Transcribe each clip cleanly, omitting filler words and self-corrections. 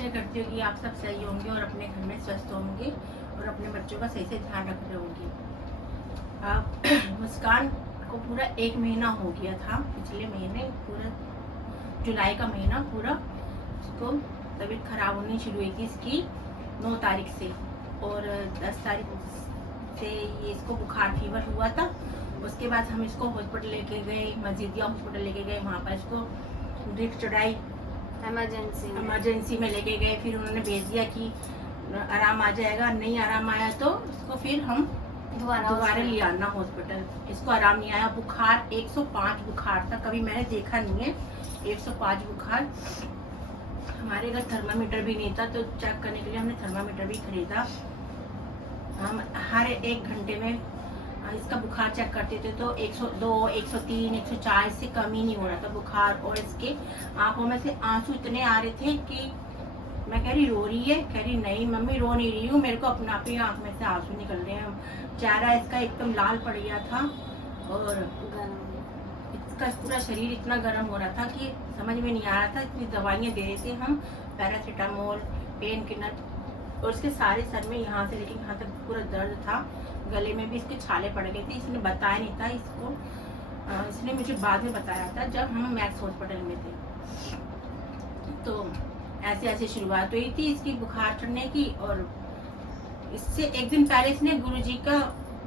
आशा करती हूँ कि आप सब सही होंगे और अपने घर में स्वस्थ होंगे और अपने बच्चों का सही से ध्यान रख रहे होंगे। मुस्कान को पूरा 1 महीना हो गया था, पिछले महीने पूरा जुलाई का महीना पूरा उसको तबीयत खराब होनी शुरू हुई थी इसकी 9 तारीख से, और 10 तारीख से ये इसको बुखार फीवर हुआ था। उसके बाद हम इसको हॉस्पिटल लेके गए, मस्जिदिया हॉस्पिटल लेके गए, वहाँ पर इसको ड्रिप चढ़ाई, इमरजेंसी में लेके गए। फिर उन्होंने भेज दिया कि आराम आ जाएगा, नहीं आराम आया तो इसको फिर हम दोबारा ले आना हॉस्पिटल। इसको आराम नहीं आया, बुखार 105 बुखार था, कभी मैंने देखा नहीं है 105 बुखार। हमारे घर थर्मामीटर भी नहीं था, तो चेक करने के लिए हमने थर्मामीटर भी खरीदा। हम हर 1 घंटे में इसका बुखार चेक करते थे, तो 102, 103, 104 इससे कम ही नहीं हो रहा था बुखार। और इसके आंखों में से आंसू इतने आ रहे थे कि मैं कह रही रो रही है, कह रही नहीं मम्मी रो नहीं रही हूँ, मेरे को अपने आप ही आंख में से आंसू निकल रहे हैं। चेहरा इसका एकदम लाल पड़ गया था और इसका पूरा शरीर इतना गर्म हो रहा था कि समझ में नहीं आ रहा था। इतनी दवाइयाँ दे रहे थे हम, पैरासीटामोल, पेन किलर, और इसके सारे सर में यहाँ से लेके यहाँ तक पूरा दर्द था। गले में भी इसके छाले पड़ गए थे, इसने बताया नहीं था इसको, इसने मुझे बाद में बताया था जब हम मैक्स हॉस्पिटल में थे। तो ऐसे ऐसे शुरुआत हुई थी इसकी बुखार चढ़ने की। और इससे 1 दिन पहले इसने गुरुजी का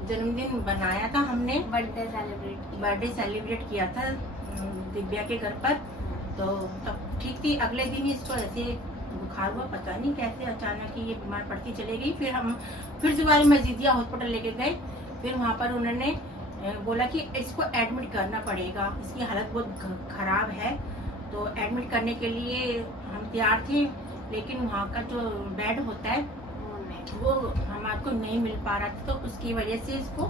जन्मदिन बनाया था, हमने बर्थडे सेलिब्रेट किया था दिव्या के घर पर। तो तब ठीक थी, अगले दिन इसको ऐसे बुखार हुआ, पता नहीं कैसे अचानक ही ये बीमार पड़ती चली गई। फिर हम फिर दोबारा मस्जिदिया हॉस्पिटल लेके गए। फिर वहाँ पर उन्होंने बोला कि इसको एडमिट करना पड़ेगा, इसकी हालत बहुत खराब है। तो एडमिट करने के लिए हम तैयार थे, लेकिन वहाँ का जो बेड होता है वो हमारे को नहीं मिल पा रहा था, तो उसकी वजह से इसको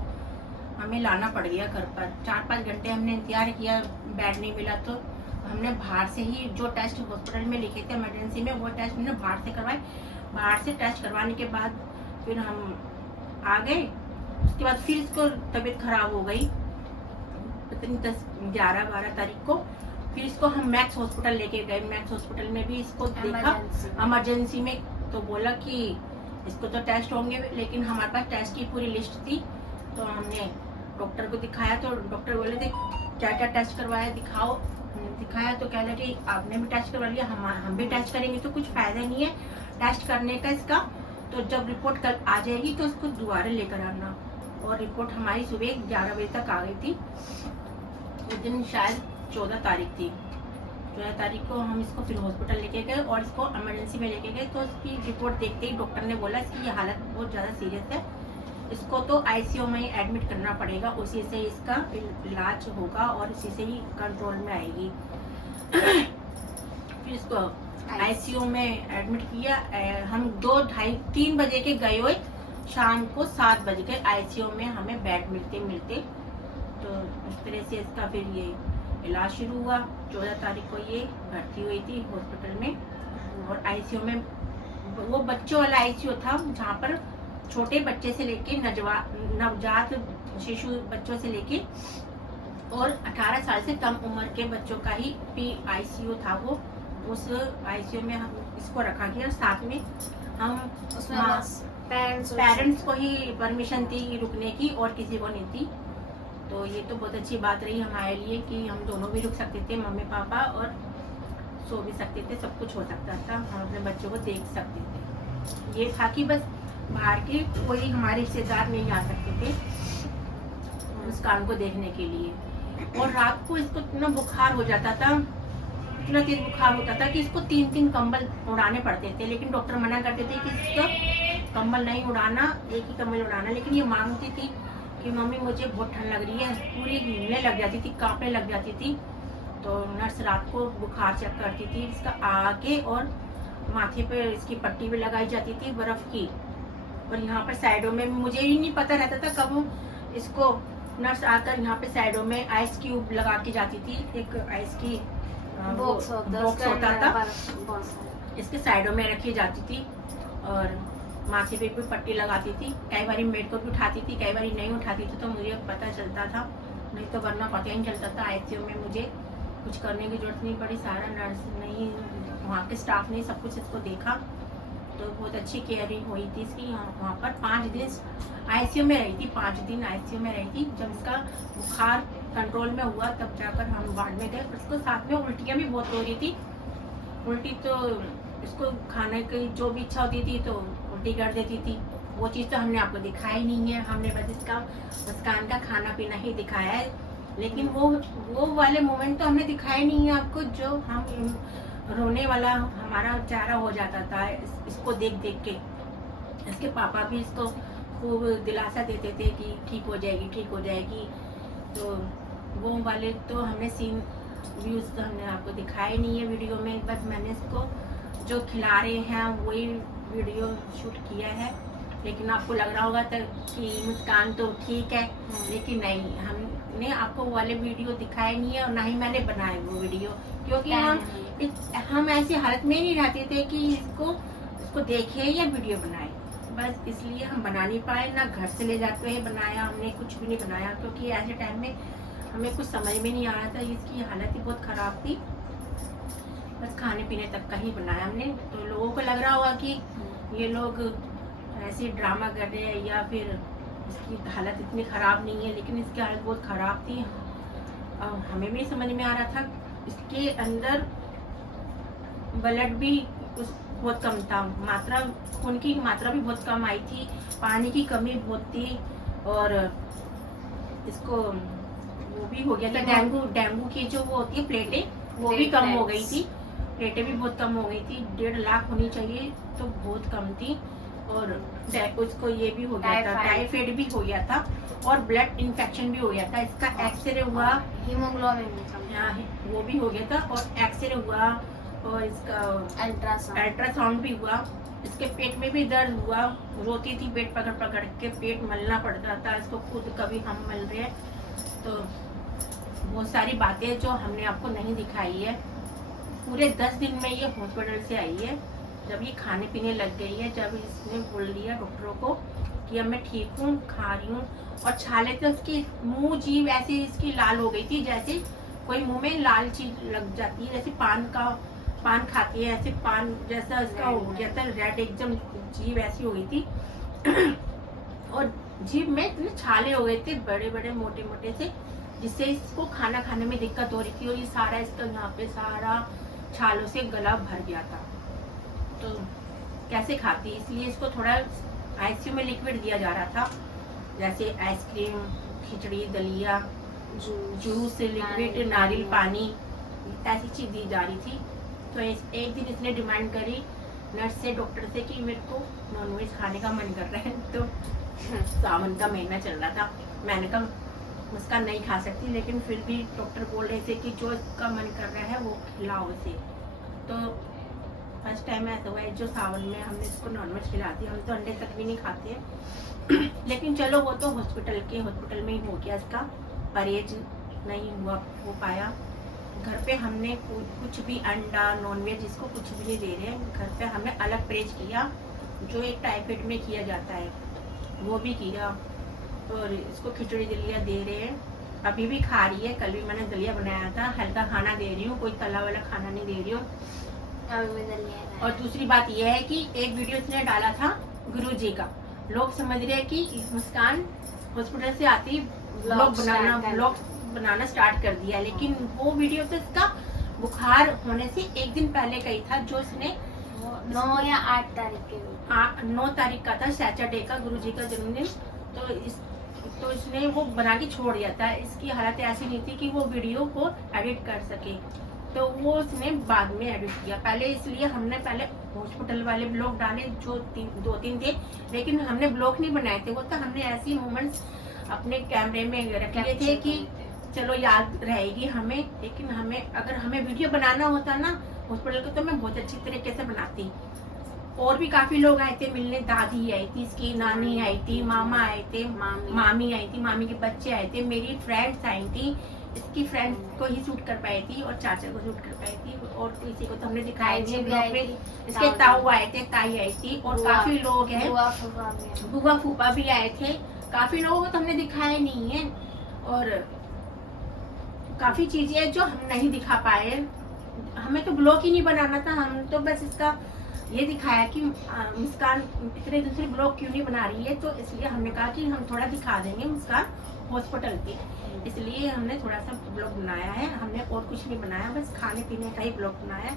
हमें लाना पड़ गया घर पर। 4-5 घंटे हमने इंतजार किया, बेड नहीं मिला, तो हमने बाहर से ही जो टेस्ट हॉस्पिटल में लिखे थे इमरजेंसी में, वो टेस्ट हमने बाहर से करवाए। बाहर से टेस्ट करवाने के बाद फिर हम आ गए। उसके बाद फिर इसको तबीयत खराब हो गई, पता 11-12 तारीख को। फिर इसको हम मैक्स हॉस्पिटल लेके गए। मैक्स हॉस्पिटल में भी इसको देखा इमरजेंसी में, तो बोला कि इसको तो टेस्ट होंगे, लेकिन हमारे पास टेस्ट की पूरी लिस्ट थी। तो हमने डॉक्टर को दिखाया, तो डॉक्टर बोले थे क्या क्या टेस्ट करवाया दिखाओ। दिखाया तो कह रहे कि आपने भी टेस्ट करवा लिया, हम भी टेस्ट करेंगे तो कुछ फायदा नहीं है टेस्ट करने का इसका। तो जब रिपोर्ट कल आ जाएगी तो इसको दोबारा लेकर आना। और रिपोर्ट हमारी सुबह 11 बजे तक आ गई थी। उस दिन शायद 14 तारीख थी। 14 तारीख को हम इसको फिर हॉस्पिटल लेके गए और इसको इमरजेंसी में लेके गए। तो इसकी रिपोर्ट देखते ही डॉक्टर ने बोला इसकी ये हालत बहुत ज़्यादा सीरियस है, इसको तो आईसीयू में एडमिट करना पड़ेगा, उसी से इसका इलाज होगा और उसी से ही कंट्रोल में आएगी। फिर इसको आईसीयू में एडमिट किया। हम 2-2:30-3 बजे के गए हुए, शाम को 7 बजे के आईसीयू में हमें बेड मिलते। तो इस तरह से इसका फिर ये इलाज शुरू हुआ। 14 तारीख को ये भर्ती हुई थी हॉस्पिटल में। और आईसीयू में वो बच्चों वाला आईसीयू था, जहाँ पर छोटे बच्चे से लेके नवजात शिशु बच्चों से लेके और 18 साल से कम उम्र के बच्चों का ही आईसीयू था वो। उस आईसीयू में हम इसको रखा गया। और साथ में हम पेरेंट्स को ही परमिशन थी रुकने की और किसी को नहीं थी। तो ये तो बहुत अच्छी बात रही हमारे लिए कि हम दोनों भी रुक सकते थे, मम्मी पापा, और सो भी सकते थे, सब कुछ हो सकता था, हम अपने बच्चों को देख सकते थे। ये था कि बस बाहर के कोई हमारे रिश्तेदार नहीं आ सकते थे मुस्कान को देखने के लिए। और रात को इसको इतना बुखार हो जाता था, इतना तेज बुखार होता था कि इसको 3-3 कंबल उड़ाने पड़ते थे। लेकिन डॉक्टर मना करते थे कि इसका कंबल नहीं उड़ाना, एक ही कंबल उड़ाना। लेकिन ये मांगती थी कि मम्मी मुझे बहुत ठंड लग रही है, पूरी हिलने लग जाती थी, कांपने लग जाती थी। तो नर्स रात को बुखार चेक करती थी इसका आगे, और माथे पे इसकी पट्टी भी लगाई जाती थी बर्फ की। और यहाँ पर साइडों में मुझे ही नहीं पता रहता था कब इसको नर्स आकर यहाँ पे साइडों में आइस क्यूब लगा के जाती थी। एक आइस की बॉक्स होता था, इसके साइडों में रखी जाती थी। और माथे पे भी पट्टी लगाती थी। कई बार मेड को भी उठाती थी, कई बार नहीं उठाती थी, तो मुझे पता चलता था, नहीं तो वरना पता ही नहीं चलता था। आईसीयू में मुझे कुछ करने की जरूरत नहीं पड़ी, सारा नर्स नहीं वहाँ के स्टाफ ने सब कुछ इसको देखा, तो बहुत अच्छी केयरिंग हुई थी इसकी। वहाँ पर 5 दिन आईसीयू में रही थी, 5 दिन आईसीयू में रही थी। जब इसका बुखार कंट्रोल में हुआ तब जाकर हम वार्ड में गए। उसको साथ में उल्टियाँ भी बहुत हो रही थी। उल्टी तो इसको खाने की जो भी इच्छा होती थी तो उल्टी कर देती थी। वो चीज़ तो हमने आपको दिखाई नहीं है, हमने बस इसका मुस्कान का खाना पीना ही दिखाया है। लेकिन वो वाले मोमेंट तो हमने दिखाए नहीं है आपको, जो हम रोने वाला हमारा चेहरा हो जाता था इसको देख देख के। इसके पापा भी इसको खूब दिलासा देते थे कि ठीक हो जाएगी, ठीक हो जाएगी। तो वो वाले तो हमने सीन व्यूज़ तो हमने आपको दिखाए नहीं है वीडियो में, बस मैंने इसको जो खिला रहे हैं वही वीडियो शूट किया है। लेकिन आपको लग रहा होगा तो कि मुस्कान तो ठीक है, लेकिन नहीं, हमने आपको वो वाले वीडियो दिखाए नहीं है और ना ही मैंने बनाए वो वीडियो, क्योंकि हम ऐसी हालत में नहीं रहते थे कि इसको देखे या वीडियो बनाए। बस इसलिए हम बना नहीं पाए, ना घर से ले जाते हुए बनाया हमने, कुछ भी नहीं बनाया, क्योंकि ऐसे टाइम में हमें कुछ समझ में नहीं आ रहा था। इसकी हालत ही बहुत ख़राब थी। बस खाने पीने तक का ही बनाया हमने। तो लोगों को लग रहा होगा कि ये लोग ऐसे ड्रामा कर रहे हैं या फिर इसकी हालत इतनी ख़राब नहीं है, लेकिन इसकी हालत बहुत ख़राब थी। हमें भी समझ में आ रहा था। इसके अंदर ब्लड भी बहुत कम था, मात्रा खून की मात्रा भी बहुत कम आई थी, पानी की कमी बहुत थी, और इसको वो भी हो गया था डेंगू की जो वो होती है प्लेटें, वो भी कम हो गई थी। प्लेटें भी बहुत कम हो गई थी, 1.5 लाख होनी चाहिए तो बहुत कम थी। और उसको ये भी हो गया था, टाइफाइड भी हो गया था, और ब्लड इन्फेक्शन भी हो गया था। इसका एक्सरे हुआ, हीमोग्लोबिन वो भी हो गया था, और एक्सरे हुआ, और इसका अल्ट्रासाउंड भी हुआ। इसके पेट में भी दर्द हुआ, रोती थी पेट पकड़ पकड़ के, पेट मलना पड़ता था इसको खुद, कभी हम मल रहे हैं। तो बहुत सारी बातें जो हमने आपको नहीं दिखाई है। पूरे 10 दिन में ये हॉस्पिटल से आई है, जब ये खाने पीने लग गई है, जब इसने बोल दिया डॉक्टरों को कि अब मैं ठीक हूँ, खा रही हूँ। और छाले तो इसकी मुंह जीभ ऐसी इसकी लाल हो गई थी, जैसे कोई मुंह में लाल चीज लग जाती है, जैसे पान खाती है, ऐसे पान जैसा इसका हो गया था, रेड एकदम जीभ ऐसी हो गई थी। और जीभ में इतने छाले हो गए थे बड़े बड़े मोटे मोटे से, जिससे इसको खाना खाने में दिक्कत हो रही थी। और ये सारा इसका यहाँ पे सारा छालों से गला भर गया था, तो कैसे खाती, इसलिए इसको थोड़ा आईसीयू में लिक्विड दिया जा रहा था, जैसे आइसक्रीम, खिचड़ी, दलिया, जूस, लिक्विड, नारियल पानी, ऐसी चीज दी जा रही थी। तो एक दिन इसने डिमांड करी नर्स से, डॉक्टर से, कि मेरे को नॉनवेज खाने का मन कर रहा है। तो सावन का महीना चल रहा था, मैंने कहा उसका नहीं खा सकती, लेकिन फिर भी डॉक्टर बोल रहे थे कि जो इसका मन कर रहा है वो खिलाओ इसे। तो फर्स्ट टाइम ऐसा हुआ है जो सावन में हमने इसको नॉनवेज खिलाती है। हम तो अंडे तक भी नहीं खाते हैं। लेकिन चलो वो तो हॉस्पिटल में ही हो गया, इसका परहेज नहीं हो पाया। घर पे हमने कुछ भी अंडा नॉनवेज इसको कुछ भी नहीं दे रहे हैं। घर पे हमने अलग परहेज किया, जो एक टाइफाइड में किया जाता है वो भी किया, और इसको खिचड़ी दलिया दे रहे हैं, अभी भी खा रही है। कल भी मैंने दलिया बनाया था, हल्का खाना दे रही हूँ, कोई तला वाला खाना नहीं दे रही हूँ। और दूसरी बात यह है कि एक वीडियो इसने डाला था गुरुजी का, लोग समझ रहे हैं कि मुस्कान हॉस्पिटल से आती ब्लॉग बनाना स्टार्ट कर दिया, लेकिन वो वीडियो तो इसका बुखार होने से एक दिन पहले का ही था, जो इसने 9 या 8 तारीख 9 तारीख का था, सैटरडे का, गुरुजी का जन्मदिन। तो इसने वो बना के छोड़ दिया था। इसकी हालत ऐसी नहीं थी कि वो वीडियो को एडिट कर सके, तो वो उसने बाद में एडिट किया। पहले इसलिए हमने पहले हॉस्पिटल वाले ब्लॉग डाले जो 2-3 थे, लेकिन हमने ब्लॉग नहीं बनाए थे, वो तो हमने ऐसी मोमेंट्स अपने कैमरे में रख लिए थे कि चलो याद रहेगी हमें। लेकिन अगर हमें वीडियो बनाना होता ना हॉस्पिटल को, तो मैं बहुत अच्छी तरीके से बनाती। और भी काफी लोग आए थे मिलने, दादी आई थी, इसकी नानी आई थी, मामा आए थे, मामी आई थी, मामी के बच्चे आए थे, मेरी फ्रेंड्स आई थी। इसकी फ्रेंड को ही शूट कर पाई थी और चाचा को शूट कर पाई थी, और किसी को तो हमने दिखाया नहीं। इसके ताऊ आए थे, ताई आई थी, और काफी लोग हैं, बुआ फूफा भी आए थे। काफी लोगों को तो हमने दिखाया नहीं है, और काफी चीजें जो हम नहीं दिखा पाए, हमें तो ब्लॉग ही नहीं बनाना था, हम तो बस इसका ये दिखाया कि मुस्कान इतने दूसरे ब्लॉग क्यों नहीं बना रही है, तो इसलिए हमने कहा कि हम थोड़ा दिखा देंगे मुस्कान हॉस्पिटल की, इसलिए हमने थोड़ा सा ब्लॉग बनाया है। हमने और कुछ नहीं बनाया, बस खाने पीने का ही ब्लॉग बनाया।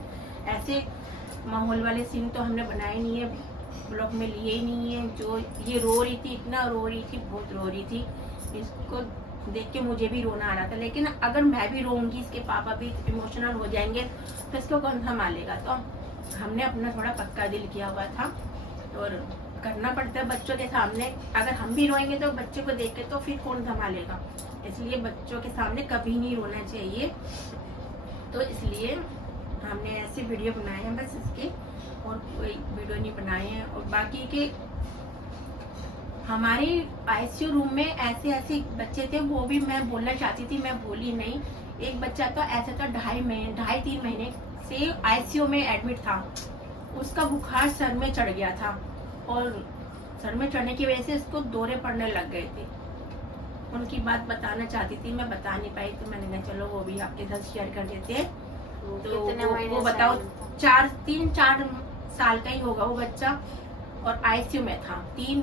ऐसे माहौल वाले सीन तो हमने बनाए नहीं है, ब्लॉग में लिए ही नहीं है। जो ये रो रही थी, इतना रो रही थी, बहुत रो रही थी, इसको देख के मुझे भी रोना आ रहा था। लेकिन अगर मैं भी रोऊंगी, इसके पापा भी इमोशनल हो जाएंगे, तो इसको कौन संभालेगा। तो हमने अपना थोड़ा पक्का दिल किया हुआ था, और करना पड़ता है बच्चों के सामने। अगर हम भी रोएंगे तो बच्चे को देख के तो फिर कौन संभालेगा, इसलिए बच्चों के सामने कभी नहीं रोना चाहिए। तो इसलिए हमने ऐसे वीडियो बनाए हैं बस इसके, और कोई वीडियो नहीं बनाए हैं। और बाकी के हमारे आईसीयू रूम में ऐसे ऐसे बच्चे थे, वो भी मैं बोलना चाहती थी, मैं बोली नहीं। एक बच्चा तो ऐसा था 2.5-3 महीने से आईसीयू में एडमिट था, उसका बुखार सर में चढ़ गया था, और सर में चढ़ने की वजह से उसको दौरे पड़ने लग गए थे। उनकी बात बताना चाहती थी, मैं बता नहीं पाई, तो मैंने कहा चलो वो भी आपके साथ शेयर कर देते हैं। तो वो बताओ 3-4 साल का ही होगा वो बच्चा, और आईसीयू में था 3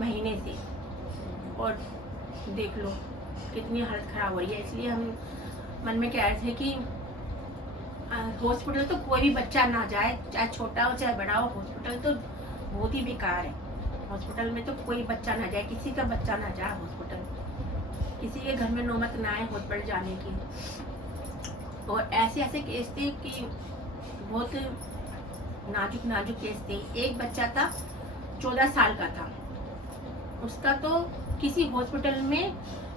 महीने से, और देख लो कितनी हालत खराब हो रही है। इसलिए हम मन में कह रहे थे कि हॉस्पिटल तो कोई भी बच्चा ना जाए, चाहे छोटा हो चाहे बड़ा हो, हॉस्पिटल तो बहुत ही बेकार है। हॉस्पिटल में तो कोई बच्चा ना जाए, किसी का बच्चा ना जाए हॉस्पिटल, किसी के घर में नौबत ना आए हॉस्पिटल जाने की। और ऐसे ऐसे केस थे कि बहुत नाजुक केस थे। एक बच्चा था 14 साल का था, उसका तो किसी हॉस्पिटल में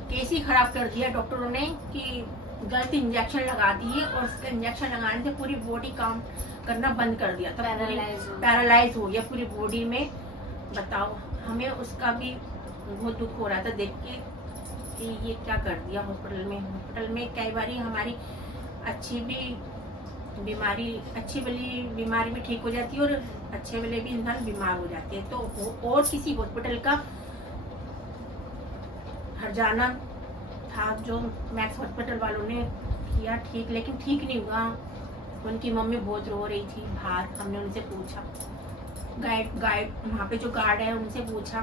केस ही खराब कर दिया डॉक्टरों ने कि गलत इंजेक्शन लगा दिए, और उसका इंजेक्शन लगाने से पूरी बॉडी काम करना बंद कर दिया था, पैरालाइज हो गया पूरी बॉडी में। बताओ, हमें उसका भी बहुत दुख हो रहा था देख के कि ये क्या कर दिया हॉस्पिटल में। हॉस्पिटल में कई बार हमारी अच्छी वाली बीमारी भी ठीक हो जाती है, और अच्छे वाले भी इंसान बीमार हो जाते हैं। तो और किसी हॉस्पिटल का हर्जाना था जो मैक्स हॉस्पिटल वालों ने किया ठीक, लेकिन ठीक नहीं हुआ। उनकी मम्मी बहुत रो रही थी बाहर, हमने उनसे पूछा, गाइड वहाँ पे जो गार्ड है उनसे पूछा,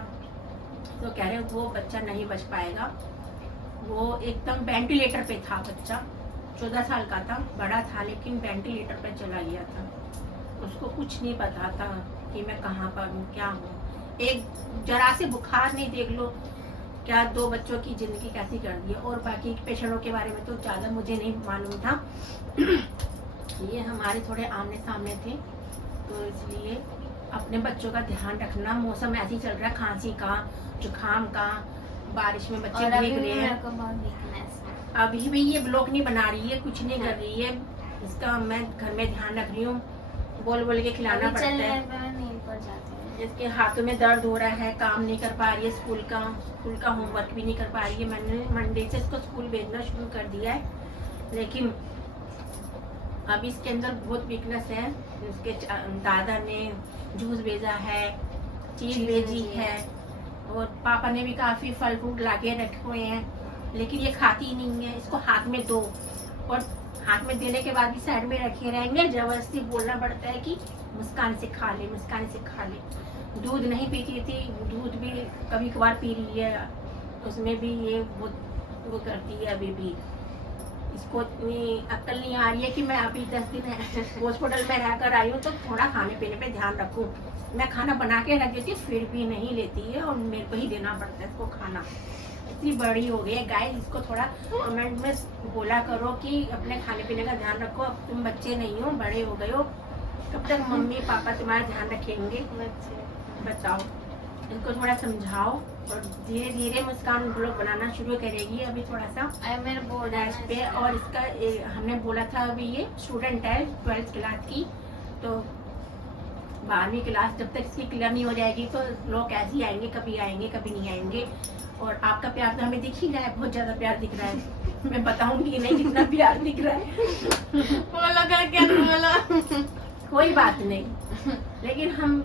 तो कह रहे वो बच्चा नहीं बच पाएगा, वो एकदम वेंटिलेटर पे था बच्चा, 14 साल का था, बड़ा था लेकिन वेंटिलेटर पे चला गया था। उसको कुछ नहीं पता था कि मैं कहाँ पर हूँ, क्या हूँ। एक जरा से बुखार नहीं, देख लो क्या 2 बच्चों की जिंदगी कैसी कर दी है। और बाकी पेशेंटों के बारे में तो ज़्यादा मुझे नहीं मालूम था ये हमारे थोड़े आमने सामने थे, तो इसलिए अपने बच्चों का ध्यान रखना। मौसम ऐसे ही चल रहा है, खांसी का, जुकाम का, बारिश में बच्चे भीग रहे हैं। अभी भी ये ब्लॉग नहीं बना रही है, कुछ नहीं कर रही है, इसका मैं घर में ध्यान रख रही हूँ, बोल के खिलाना पड़ता है। जिसके हाथों में दर्द हो रहा है, काम नहीं कर पा रही है, स्कूल का होमवर्क भी नहीं कर पा रही है। मैंने मंडे से इसको स्कूल भेजना शुरू कर दिया है, लेकिन अभी इसके अंदर बहुत वीकनेस है। इसके दादा ने जूस भेजा है, चीज भेजी है, और पापा ने भी काफी फल फ्रूट लाके रखे हुए हैं, लेकिन ये खाती ही नहीं है। इसको हाथ में दो, और हाथ में देने के बाद भी साइड में रखे रहेंगे, जबरदस्ती बोलना पड़ता है कि मुस्कान से खा ले, मुस्कान से खा ले। दूध नहीं पीती थी, दूध भी कभी कभार पी रही है, उसमें भी ये बहुत वो करती है। अभी भी इसको इतनी अक्ल नहीं आ रही है कि मैं अभी 10 दिन हॉस्पिटल में रहकर आई हूँ, तो थोड़ा खाने पीने पे ध्यान रखूँ। मैं खाना बना के रख देती, फिर भी नहीं लेती है, और मेरे को ही देना पड़ता है इसको खाना। इतनी बड़ी हो गई है गाइस, इसको थोड़ा कमेंट में बोला करो कि अपने खाने पीने का ध्यान रखो। अब तुम बच्चे नहीं हो, बड़े हो गए हो, कब तक मम्मी पापा तुम्हारा ध्यान रखेंगे? बताओ, इनको थोड़ा समझाओ। और धीरे धीरे मुस्कान ब्लॉग बनाना शुरू करेगी। अभी थोड़ा सा मेरे बोर्ड है इस पे, और इसका हमने बोला था अभी ये स्टूडेंट है 12th क्लास की, तो 12वीं क्लास जब तक इसकी क्लियर नहीं हो जाएगी तो लोग ऐसे ही आएंगे, कभी नहीं आएंगे। और आपका प्यार तो हमें दिख ही रहा है, बहुत ज्यादा प्यार दिख रहा है। मैं बताऊंगी नहीं कितना प्यार दिख रहा है बोला कोई बात नहीं, लेकिन हम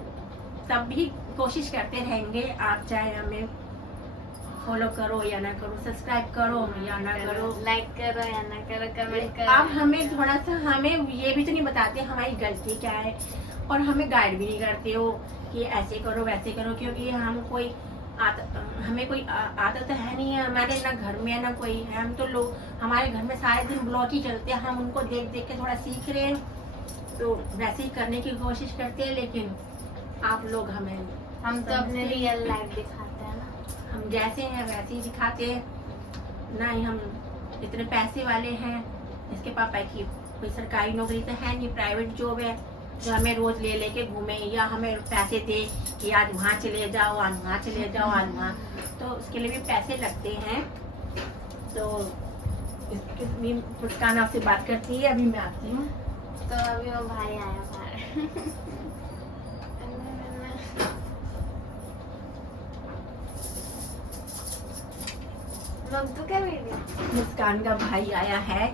तब भी कोशिश करते रहेंगे। आप चाहे हमें फॉलो करो या ना करो, सब्सक्राइब करो या ना करो, लाइक करो या ना करो, कमेंट करो। आप हमें थोड़ा सा हमें ये भी तो नहीं बताते हमारी गलती क्या है, और हमें गाइड भी नहीं करते हो कि ऐसे करो वैसे करो, क्योंकि हम कोई हमें कोई आदत है नहीं है, हमारे ना घर में ना कोई है, हम तो लोग हमारे घर में सारे दिन ब्लॉग ही चलते हैं, हम उनको देख देख के थोड़ा सीख रहे हैं, तो वैसे ही करने की कोशिश करते हैं, लेकिन आप लोग हम तो अपने रियल लाइफ दिखाते हैं ना, हम जैसे हैं वैसे ही दिखाते हैं ना ही हम इतने पैसे वाले हैं। इसके पापा की कोई सरकारी नौकरी तो है नहीं, प्राइवेट जॉब है जो हमें रोज ले लेके घूमे या हमें पैसे दे कि आज वहाँ चले जाओ, आज वहाँ चले जाओ, आज वहाँ, तो उसके लिए भी पैसे लगते हैं। तो इसकी मुस्कान आपसे बात करती है, अभी मैं आती हूँ। तो अभी वो भाई आया बाहर। तो क्या वीडियो? मुस्कान का भाई आया है।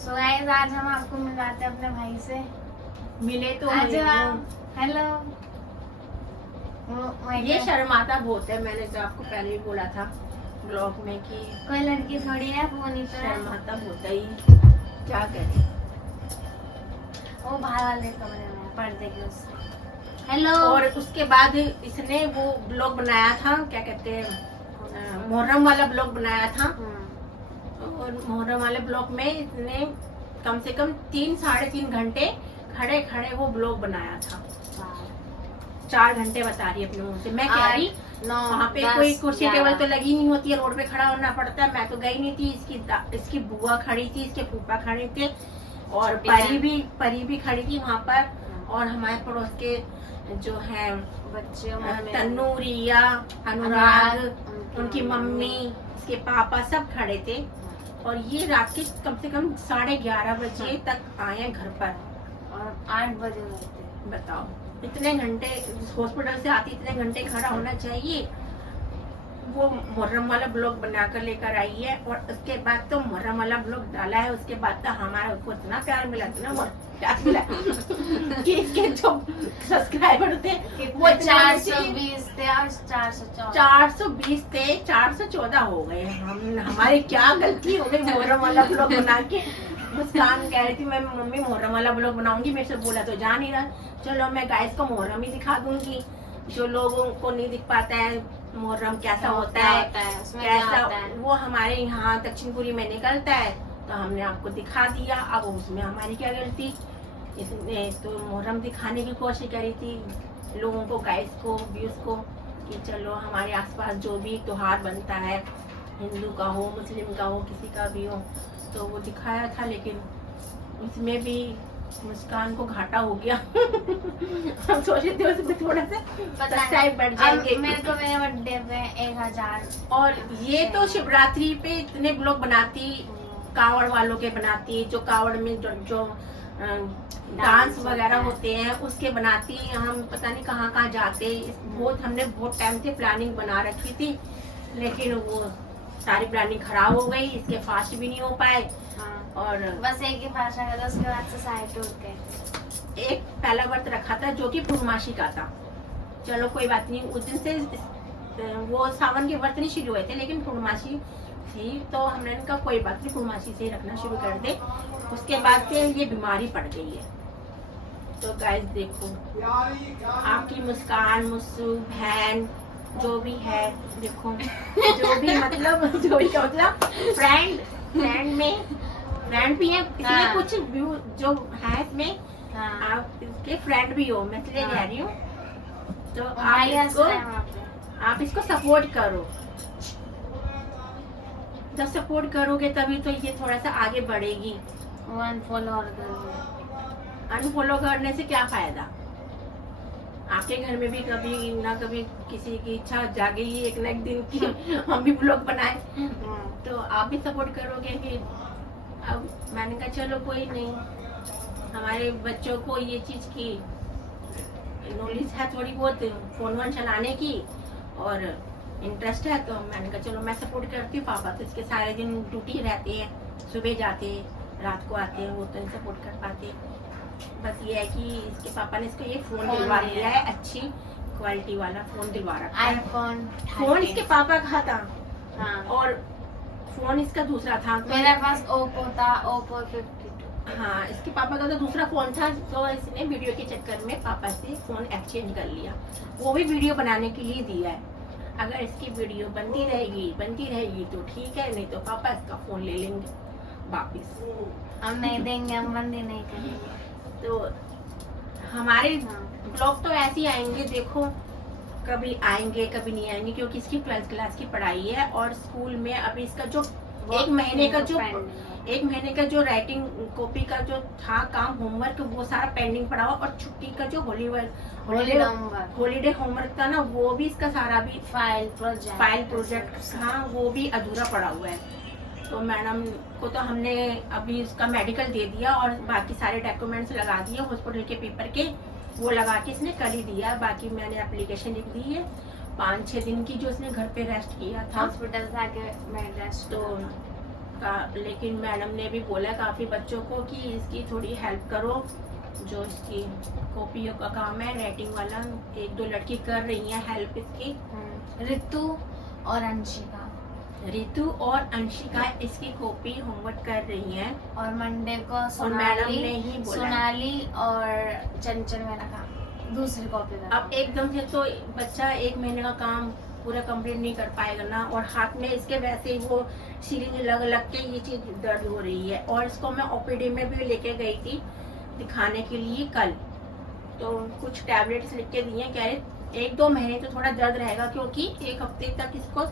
सो गाइस आज हम आपको मिलाते हैं अपने भाई से। मिले तो आज हेलो। ये शर्माता बहुत है, मैंने तो आपको पहले ही बोला था ब्लॉग में कि कोई लड़की थोड़ी है, फोन ही तो है। शर्माता बहुत ही, क्या करे। वो बाहर वाले कमरे में पर्दे के उससे। हेलो। और उसके बाद इसने वो ब्लॉग बनाया था, क्या कहते हैं, मुहर्रम वाला ब्लॉग बनाया था, और मुहर्रम वाले ब्लॉग में इसने कम से कम 3-3.5 घंटे खड़े खड़े वो ब्लॉग बनाया था। 4 घंटे बता रही है अपने मुंह से, मैं कह रही वहाँ पे कोई कुर्सी टेबल तो लगी नहीं होती है, रोड पे खड़ा होना पड़ता है। मैं तो गई नहीं थी, इसकी बुआ खड़ी थी, इसके फूफा खड़े थे, और परी भी खड़ी थी वहाँ पर, और हमारे पड़ोस के जो है बच्चे तन्नू, रिया, अनुराग, उनकी मम्मी, इसके पापा सब खड़े थे, और ये रात के कम से कम 11:30 बजे तक आए घर पर, और 8 बजे गए। बताओ इतने घंटे हॉस्पिटल से आती, इतने घंटे खड़ा होना चाहिए। वो मुहर्रम वाला ब्लॉग बनाकर लेकर आई है, और उसके बाद तो मुहर्रम वाला ब्लॉग डाला है, उसके बाद तो हमारा उसको इतना प्यार मिला, इतना प्यार मिला कि इसके जो सब्सक्राइबर थे वो 420 थे और 420 थे, 414 हो गए। हमारी क्या गलती हो गई मुहर्रम वाला ब्लॉग बना के। मुस्कान कह रही थी मैं मम्मी मुहर्रम वाला ब्लॉग बनाऊंगी, मेरे से बोला तो जा नहीं रहा, चलो मैं गाइस को मुहर्रम ही दिखा दूंगी, जो लोगों को नहीं दिख पाता है मुहर्रम कैसा होता है कैसा वो हमारे यहाँ दक्षिणपुरी में निकलता है, तो हमने आपको दिखा दिया। अब उसमें हमारी क्या गलती, इसने तो मुहर्रम दिखाने की कोशिश करी थी लोगों को, गाइस को, व्यूज को, कि चलो हमारे आसपास जो भी त्योहार बनता है, हिंदू का हो, मुस्लिम का हो, किसी का भी हो, तो वो दिखाया था, लेकिन उसमें भी मुस्कान को घाटा हो गया। हम सोचे थे उसमें थोड़ा सा सब्सक्राइब बढ़ जाएंगे। मेरे को मेरे बर्थडे पे 1000, और ये तो शिवरात्रि पे इतने ब्लॉग बनाती, कावड़ वालों के बनाती, जो कावड़ में जो डांस वगैरह होते हैं उसके बनाती। हम पता नहीं कहाँ कहाँ जाते, हमने बहुत टाइम से प्लानिंग बना रखी थी, लेकिन वो सारी प्लानिंग खराब हो गई, इसके फास्ट भी नहीं हो पाए। और बस एक ही फास्ट आया था, उसके बाद से सारे टूट गए। एक पहला व्रत रखा था जो कि पूर्णमासी का था, चलो कोई बात नहीं, उस दिन से वो सावन के व्रत नहीं शुरू हुए थे, लेकिन पूर्णमासी थी, तो हमने कहा कोई बात नहीं, पूर्णमासी से ही रखना शुरू कर दे। उसके बाद से ये बीमारी पड़ गई है। तो गाइस देखो, आपकी मुस्कान, मुस्सू, बहन जो भी है, देखो जो भी मतलब फ्रेंड भी है इसमें, हाँ। कुछ व्यू जो है इसमें, हाँ। आप इसके फ्रेंड भी हो, मैं इसलिए कह रही हूँ। तो आप इसको सपोर्ट करो, जब सपोर्ट करोगे तभी तो ये थोड़ा सा आगे बढ़ेगी। अनफॉलो करने से क्या फायदा, आपके घर में भी कभी ना कभी किसी की इच्छा जागेगी एक ना एक दिन की हम भी ब्लॉग बनाए, तो आप भी सपोर्ट करोगे। फिर अब मैंने कहा चलो कोई नहीं, हमारे बच्चों को ये चीज की नॉलेज है थोड़ी बहुत, फोन चलाने की, और इंटरेस्ट है, तो मैंने कहा चलो मैं सपोर्ट करती हूँ। पापा तो इसके सारे दिन ड्यूटी रहते हैं, सुबह जाते हैं, रात को आते हैं, वो तो नहीं सपोर्ट कर पाते। बस ये है कि इसके पापा ने इसको ये फोन दिलवा दिया है, अच्छी क्वालिटी वाला फोन दिलवा रखा है। आईफोन फोन इसके पापा का था हाँ, और फोन इसका दूसरा था। मेरे पास ओप्पो था, ओप्पो 52। हाँ, इसके पापा का तो दूसरा फोन था, तो इसने वीडियो के चक्कर में पापा से फोन एक्सचेंज कर लिया। वो भी वीडियो बनाने के लिए दिया है। अगर इसकी वीडियो बनती रहेगी तो ठीक है, नहीं तो पापा इसका फोन ले लेंगे वापिस। हम नहीं देंगे, हम बंदी नहीं करेंगे। तो हमारे हाँ। ब्लॉग तो ऐसे ही आएंगे, देखो कभी आएंगे कभी नहीं आएंगे, क्योंकि इसकी 12th क्लास की पढ़ाई है और स्कूल में अभी इसका जो एक महीने का जो राइटिंग कॉपी का जो था काम, होमवर्क, वो सारा पेंडिंग पड़ा हुआ। और छुट्टी का जो हॉलीडे होमवर्क था ना, वो भी इसका सारा भी फाइल प्रोजेक्ट था, वो भी अधूरा पड़ा हुआ है। तो मैडम को तो हमने अभी उसका मेडिकल दे दिया और बाकी सारे डॉक्यूमेंट्स लगा दिए हॉस्पिटल के पेपर के, वो लगा के इसने कर ही दिया। बाकी मैंने एप्लीकेशन लिख दी है 5-6 दिन की, जो इसने घर पे रेस्ट किया था हॉस्पिटल से आके मैं रेस्ट तो लेकिन मैडम ने भी बोला काफी बच्चों को कि इसकी थोड़ी हेल्प करो, जो इसकी कॉपियों का काम है राइटिंग वाला। 1-2 लड़की कर रही हैं हेल्प इसकी, ऋतु और अंशिका इसकी कॉपी होमवर्क कर रही हैं। और मंडे को और मैडम ने ही बोला सोनाली और चंचल मेरा काम दूसरी कॉपी का। अब एकदम से तो बच्चा 1 महीने का काम पूरा कंप्लीट नहीं कर पाएगा ना, और हाथ में इसके वैसे ही वो सिरिंज लग के ये चीज दर्द हो रही है। और इसको मैं ओपीडी में भी लेके गई थी दिखाने के लिए कल, तो कुछ टैबलेट्स लिख के दिए, कह रहे 1-2 महीने तो थोड़ा दर्द रहेगा, क्योंकि 1 हफ्ते तक इसको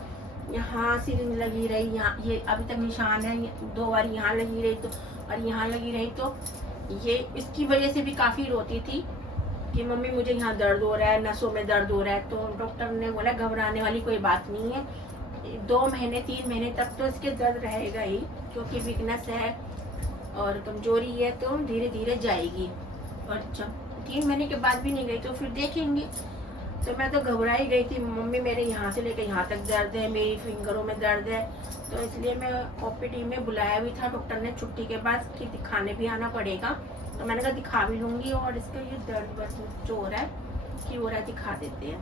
यहाँ सिरिंज लगी रही, यहाँ ये अभी तक निशान है, 2 बार यहाँ लगी रही तो और यहाँ लगी रही, तो ये इसकी वजह से भी काफी रोती थी कि मम्मी मुझे यहाँ दर्द हो रहा है, नसों में दर्द हो रहा है। तो डॉक्टर ने बोला घबराने वाली कोई बात नहीं है, 2 महीने 3 महीने तक तो इसके दर्द रहेगा ही, क्योंकि वीकनेस है और कमजोरी है, तो धीरे धीरे जाएगी। और जब 3 महीने के बाद भी नहीं गई तो फिर देखेंगे। तो मैं तो घबराई गई थी, मम्मी मेरे यहाँ से लेकर यहाँ तक दर्द है, मेरी फिंगरों में दर्द है। तो इसलिए मैं ओपीडी में बुलाया भी था डॉक्टर ने छुट्टी के बाद कि दिखाने भी आना पड़ेगा। तो मैंने कहा दिखा भी लूंगी, और इसका ये दर्द बस जो हो रहा है कि हो रहा है, दिखा देते हैं।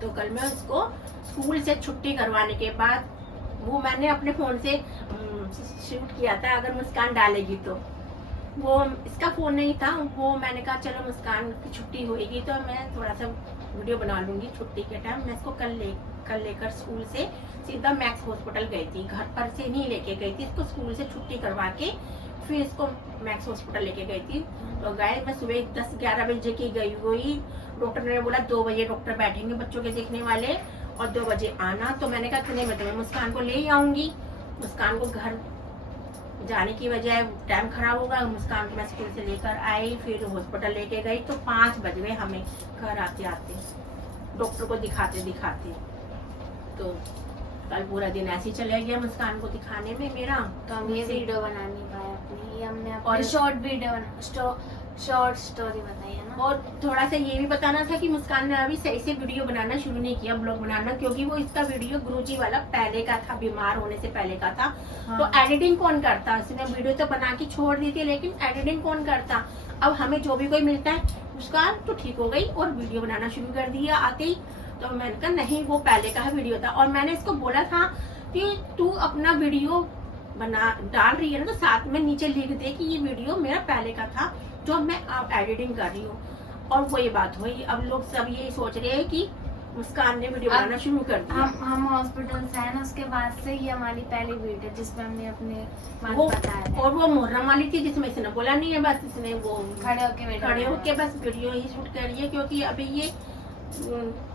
तो कल मैं उसको स्कूल से छुट्टी करवाने के बाद, वो मैंने अपने फोन से शूट किया था, अगर मुस्कान डालेगी तो, वो इसका फोन नहीं था, वो मैंने कहा चलो मुस्कान की छुट्टी होगी तो मैं थोड़ा सा वीडियो बना लूंगी छुट्टी के टाइम। मैं इसको कल लेकर स्कूल से सीधा मैक्स हॉस्पिटल गई थी, घर पर से नहीं लेके गई थी, इसको स्कूल से छुट्टी करवा के फिर इसको मैक्स हॉस्पिटल लेके गई थी। तो गए, मैं सुबह 10-11 बजे की गई हुई। डॉक्टर ने बोला 2 बजे डॉक्टर बैठेंगे बच्चों के देखने वाले और 2 बजे आना। तो मैंने कहा नहीं, मैं मुस्कान को ले ही आऊंगी, मुस्कान को घर जाने की बजाय टाइम खराब होगा। मुस्कान को मैं स्कूल से लेकर आई, फिर हॉस्पिटल लेके गई, तो 5 बज गए हमें घर आते आते, डॉक्टर को दिखाते। तो कल पूरा दिन ऐसे ही चला गया मुस्कान को दिखाने में मेरा। तो हम ये वीडियो बना नहीं पाए अपनी, हमने और अपनी शॉर्ट वीडियो शॉर्ट स्टोरी बताई है ना। और थोड़ा सा ये भी बताना था कि मुस्कान ने अभी सही से वीडियो बनाना शुरू नहीं किया, ब्लॉग बनाना, क्योंकि वो इसका वीडियो गुरुजी वाला पहले का था, बीमार होने से पहले का था। हाँ। तो एडिटिंग कौन करता? उसने वीडियो तो बना के छोड़ दी थी, लेकिन एडिटिंग कौन करता? अब हमें जो भी कोई मिलता है, मुस्कान तो ठीक हो गई और वीडियो बनाना शुरू कर दिया आते ही। तो मैंने कहा नहीं, वो पहले का वीडियो था। और मैंने इसको बोला था कि तू अपना वीडियो बना डाल रही है ना, तो साथ में नीचे लिख दे कि ये वीडियो मेरा पहले का था जो मैं अब एडिटिंग कर रही हूँ। और वही बात हुई। अब लोग सब यही सोच रहे हैं कि मुस्कान ने वीडियो बनाना शुरू कर दिया। हम हॉस्पिटल से आए ना, उसके बाद से ये हमारी पहली वीडियो जिसमें हमने अपने वो बताया था। और वो मुहर्रम वाली थी जिसमें इसने बोला नहीं है, बस इसने वो खड़े होके बस वीडियो ही शूट कर रही है, क्योंकि अभी ये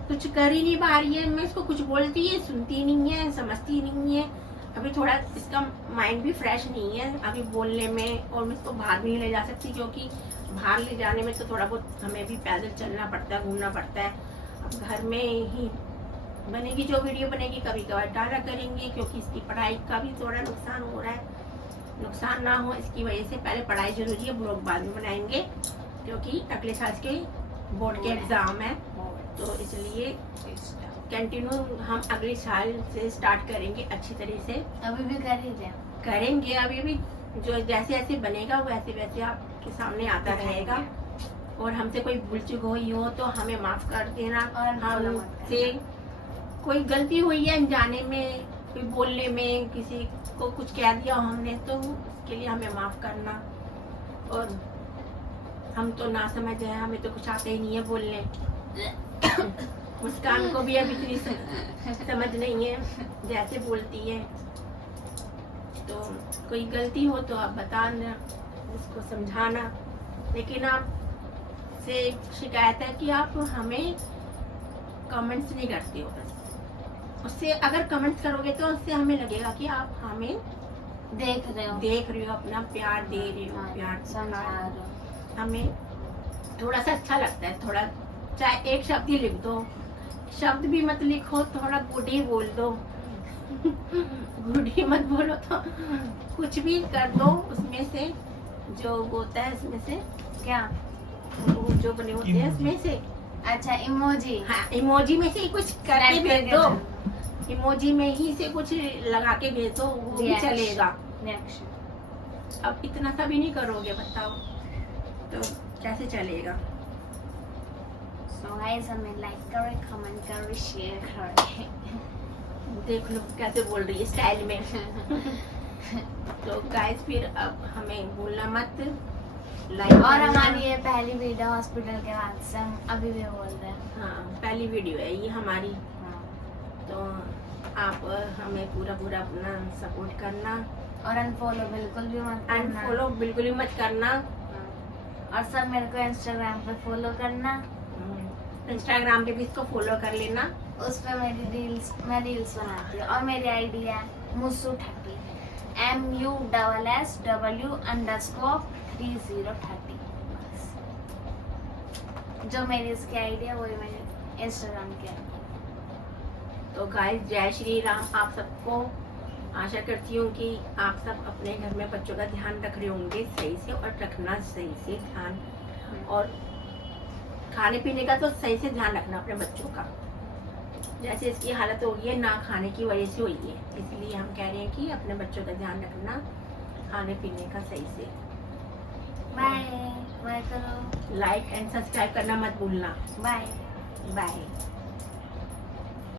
कुछ कर ही नहीं पा रही है। मैं इसको कुछ बोलती है सुनती नहीं है, समझती नहीं है। अभी थोड़ा इसका माइंड भी फ्रेश नहीं है अभी बोलने में, और मैं इसको बाहर भी नहीं ले जा सकती, क्योंकि बाहर ले जाने में तो थोड़ा बहुत हमें भी पैदल चलना पड़ता है, घूमना पड़ता है। अब घर में ही बनेगी जो वीडियो बनेगी, कभी कभार डाला करेंगे, क्योंकि इसकी पढ़ाई का भी थोड़ा नुकसान हो रहा है। नुकसान ना हो इसकी वजह से पहले पढ़ाई जरूरी है, ब्लॉग बाद में बनाएंगे, क्योंकि अगले साल के बोर्ड के एग्जाम है। तो इसलिए कंटिन्यू हम अगले साल से स्टार्ट करेंगे अच्छी तरह से। अभी भी कर ही रहे करेंगे, अभी भी जो जैसे जैसे बनेगा वैसे वैसे आपके सामने आता रहेगा। और हमसे कोई भूल चूक हुई हो तो हमें माफ कर देना। और unfollow मत हमसे कोई गलती हुई है अनजाने में, कोई बोलने में किसी को कुछ कह दिया हमने, तो उसके लिए हमें माफ करना। और हम तो ना समझ हैं, हमें तो कुछ आता ही नहीं है बोलने। मुस्कान को भी अब इतनी समझ नहीं है जैसे बोलती है। तो कोई गलती हो तो आप बताना, उसको समझाना। लेकिन आपसे शिकायत है कि आप हमें कमेंट्स नहीं करते हो। बस उससे अगर कमेंट्स करोगे तो उससे हमें लगेगा कि आप हमें देख रहे हो, अपना प्यार दे रहे हो, हाँ, प्यार समझा रहे हो। हमें थोड़ा सा अच्छा लगता है। थोड़ा चाहे एक शब्द ही लिख दो, शब्द भी मत लिखो, थोड़ा गुड ही बोल दो। गुड ही मत बोलो तो कुछ भी कर दो उसमें से, जो होता है उसमें से, क्या? वो जो बने होते हैं उसमें से। अच्छा, इमोजी। हाँ, इमोजी में से ही कुछ करके भेज दो। इमोजी में ही से कुछ लगा के भेज दो, वो भी Reaction. चलेगा। रिएक्शन। अब इतना सा भी नहीं करोगे, बताओ तो कैसे चलेगा। सो गाइस, हमें लाइक करें, कमेंट करें, शेयर करें। देख लो कैसे बोल रही है स्टाइल में। तो गाइस फिर अब हमें भूलना मत लाइक। और हमारी ये पहली वीडियो हॉस्पिटल के बाद से, हम अभी भी बोल रहे हैं। हाँ, पहली वीडियो है ये हमारी। हाँ। तो आप हमें पूरा अपना सपोर्ट करना। और अनफॉलो बिल्कुल भी मत करना। अनफॉलो बिल्कुल भी मत करना। हाँ। और सब मेरे को इंस्टाग्राम पे फॉलो करना। इंस्टाग्राम पे भी इसको फॉलो कर लेना। उस पे मैं रील्स बनाती हूँ। और मेरी आईडी है musu30, MUSSW_3030। जो मेरी इसकी आईडी है वही मेरी इंस्टाग्राम की है। तो गाइस जय श्री राम आप सबको। आशा करती हूँ कि आप सब अपने घर में बच्चों का ध्यान रख रहे होंगे सही से, और रखना सही से ध्यान। और खाने पीने का तो सही से ध्यान रखना अपने बच्चों का। जैसे इसकी हालत हो गई है ना खाने की वजह से हुई है, इसलिए हम कह रहे हैं कि अपने बच्चों का ध्यान रखना खाने पीने का सही से। बाय बाय करो। लाइक एंड सब्सक्राइब करना मत भूलना। Bye bye.